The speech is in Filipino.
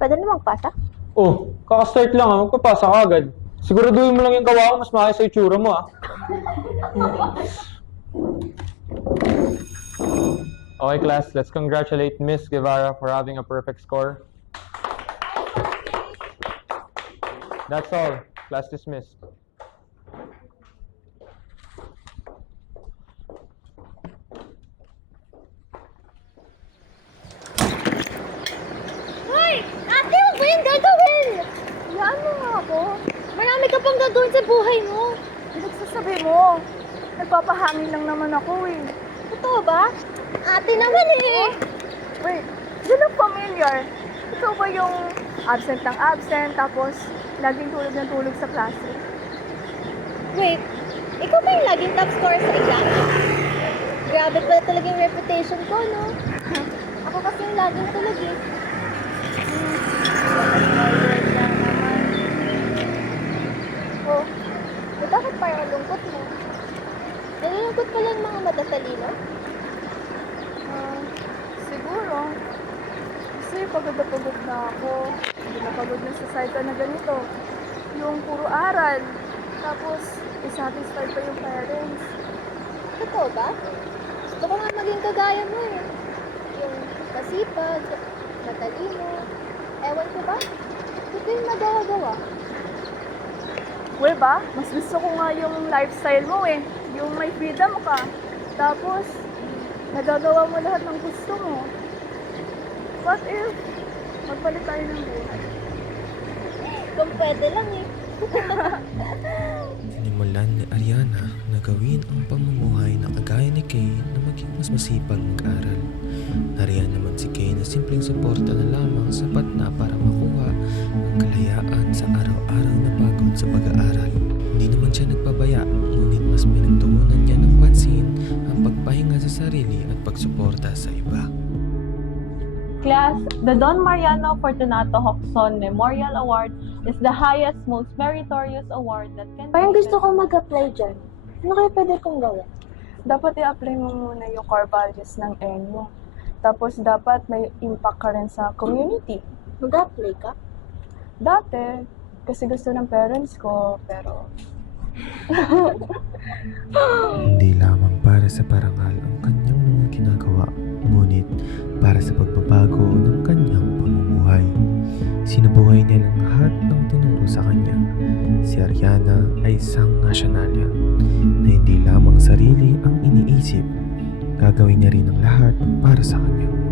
Pwede na magpasa? Oh, kakastart lang ah. Magpapasa ka agad. Siguraduhin mo lang yung gawa ko, mas maayos sa itsura mo ah. Okay class, let's congratulate Miss Guevara for having a perfect score. That's all. Class dismissed. Hoy! Ate, huwag mo yung gagawin! Yan mo nga ako. Marami ka pang gagawin sa buhay mo. Pinagsasabi mo. Nagpapahangin lang naman ako eh. Totoo ba? Ate naman eh. Wait, di lang familiar. Ikaw ba yung absent ng absent tapos laging tulog ng tulog sa klase? Wait, ikaw ba yung laging top scorer sa exam? Grabe pala talaga yung reputation ko, no? Ako kasi yung laging tulog eh. Alright na naman. Oh, bakit parang lungkot mo? Nalulungkot pala yung mga matatalino. Siguro. Kasi pagod na pagod na ako. Hindi na pagod na sa cycle na ganito. Yung puro aral. Tapos, isatisfy pa yung parents. Totoo ba? Gusto ko nga maging kagaya mo eh. Yung masipag, matalino. Ewan ko ba? Hindi ko yung magawa-gawa. Well ba? Mas gusto ko nga yung lifestyle mo eh. Yung may freedom ka. Tapos, nagagawa mo lahat ng gusto mo. What if magpalit tayo ng buhay? Kung pwede lang eh. Sinimulan ni Ariana na gawin ang pamumuhay na kagaya ni Kay na maging mas masipag mag-aral. Nariyan naman si Kay na simpleng suporta na lamang sapat na para makuha ang kalayaan sa araw-araw na pagod sa pag-aaral. Hindi naman siya nagpabaya, ngunit mas pinagtuunan niya ng pansin ang pagpahinga sa sarili at pagsuporta sa iba. Class, the Don Mariano Fortunato Hoxon Memorial Award is the highest, most meritorious award that can Parang gusto ko mag-apply dyan. Ano kaya pwede kong gawin? Dapat i-apply mo muna yung core values ng ENO. Tapos dapat may impact ka rin sa community. Mag-apply ka? Dati, kasi gusto ng parents ko, pero Hindi lamang para sa parangal ang kanyang mga ginagawa, ngunit para sa pagbabago ng kanyang pamumuhay. Sinubuhay niya lang lahat ng tinuro sa kanya. Si Ariana ay isang nasyonalya na hindi lamang sarili ang iniisip, gagawin niya rin ang lahat para sa kanyang